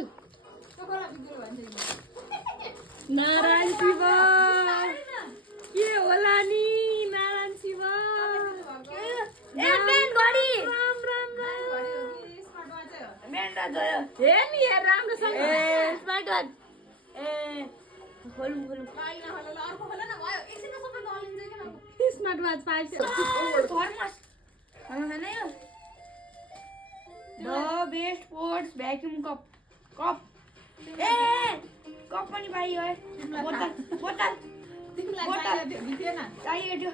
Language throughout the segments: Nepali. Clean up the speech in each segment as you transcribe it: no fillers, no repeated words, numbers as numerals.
बोल नारायण शिव के होला नि नारायण शिव ए पेन घडी राम राम मेन्डा गयो हे नि हे राम्रोसँग ए स्मार्ट वाच ए खोलौँ अर्को खोला न भयो एकछिन सबै नलिन्छ के स्मार्ट वाच पाइछ थर्मस खाना यो the best sports vacuum cup A cup पनि पाइयो है बोतल तिमीलाई चाहियो दिएन चाहियो त्यो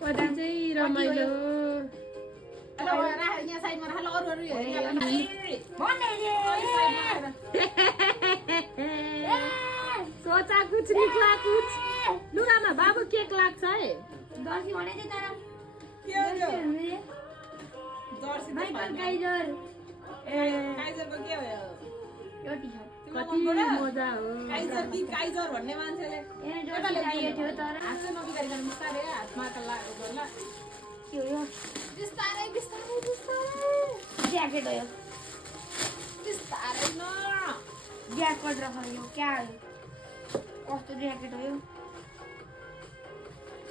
कति चाहिँ रमाइलो राख यहाँ साइडमा राख ल अरु सोचा कुछ निक्ला कुछ लुगामा बाबु केक लाग्छ है दर्सी भने चाहिँ तर के हो जर्सी माइकल काइजर काइजरको के हो यो टी-शर्ट कति मजा हो काइजर कि काइजर भन्ने मान्छेले ए जर्सी चाहियो थियो तर हातै नबिगारिकन बिस्तारै हातमा गर्ला के हो यो बिस्तारै ज्याकेट हो यो बिस्तारै न ज्याकेट रख यो क्या हो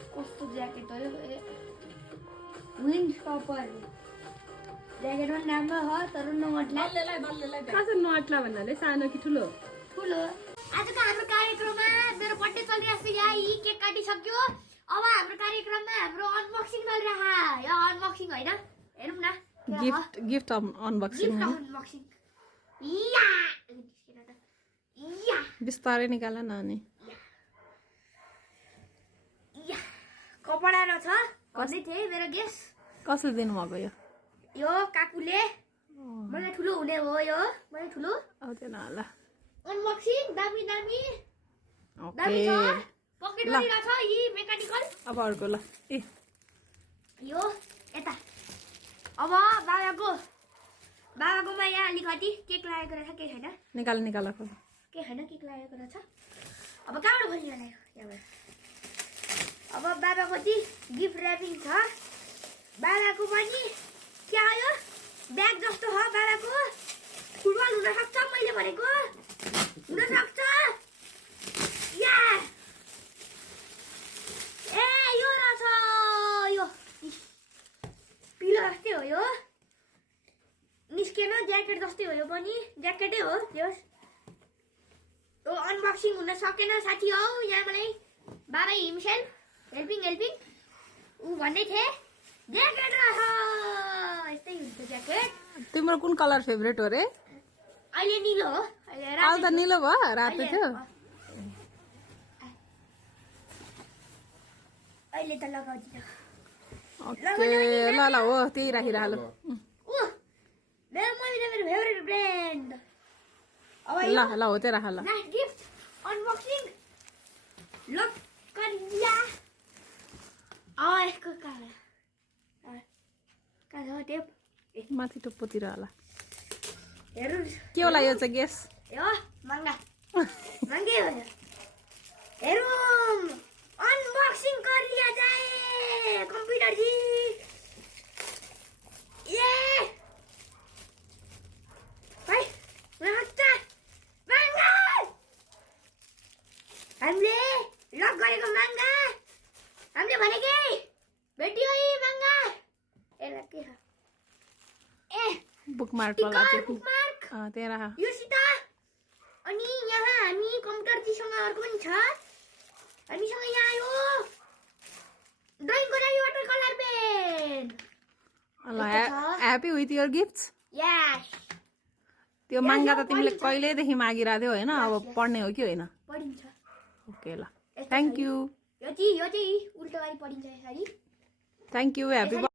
कस्तो ज्याकेट हो यो ए विन्ड स्टपर ज्याकेट पनि राम्रो हो तर नमट्ला दल्लेलाई खास नअट्ला भन्नाले सानो कि ठुलो ठुलो आजको हाम्रो कार्यक्रममा मेरो बर्थडे चलिरहेको छ यहाँ यी केक काटिसक्यो अब हाम्रो कार्यक्रममा हाम्रो अनबक्सिङ चलिरहेको यो अनबक्सिङ होइन हेरौँ न गिफ्ट अनबक्सिङ अनबक्सिङ या बिस्तारै निकाल न अनि कपडा र छ भन्दै थिएँ मेरो गेस कसले दिनुभएको यो काकुले मलाई ठुलो हुने हो यो मलाई ठुलो आउँदैन होला अनबक्सिङ दामी दामी ओके पकेट पनि छ यी मेकानिकल अब अर्को ल ए यो यता अब बाबाकोमा यहाँ अलिकति केक लागेको रहेछ केही छैन निकाल केही छैन केक लागेको रहेछ अब कहाँबाट खोल्ने होला यहाँबाट अब बाबाको चाहिँ गिफ्ट ऱ्यापिङ छ बाबाको पनि के आयो ब्याग जस्तो हो बाबाको फुटबल हुनसक्छ मैले भनेको हुनसक्छ या ए यो रहेछ यो पिलो जस्तै हो यो निस्केन ज्याकेट जस्तै हो यो पनि ज्याकेटै हो त्यस यो अनबक्सिङ हुन सकेन साथी हौ यहाँ मलाई बाबा हिमसेल्फ हेल्पिङ ऊ भन्दै थिए ज्याकेट रहेछ यस्तै हुन्छ ज्याकेट तिम्रो कुन कलर फेभरेट हो रे अहिले निलो हो अहिले अहिले त निलो भयो रातो थियो अहिले त लगाउँदिन ओके ल हो त्यही राखिराख ल मेरो फेभरेट ब्रान्ड अब ल हो त्यही राख ल नाइस गिफ्ट अनबक्सिङ लक करिया यसको कहाँ छ टेप माथि टुप्पोतिर होला हेरौँ के होला यो चाहिँ गेस यो महँगै हो हेरौँ अनबक्सिङ करिया जाए कम्प्युटर जी ये भाइ महँगा हामीले लक गरेको महँगा हामीले भनेकै भेटियो यी महँगा यसलाई के छ ए बुकमार्क होला बुकमार्क त्यही राख योसित अनि यहाँ हामी कम्प्युटर जीसँग अर्को पनि छ हामीसँग यहाँ आयो ड्रइङको लागि वाटर कलर पेन ल ह्यापी विथ योर गिफ्ट्स यस त्यो महँगा त तिमीले कहिलेदेखि मागिरहेको थियौ होइन अब पढ्ने हो कि होइन पढिन्छ ओके ल थ्याङ्क यू यो चाहिँ उल्टो गरी पढिन्छ यसरी थ्याङ्क यू ह्यापी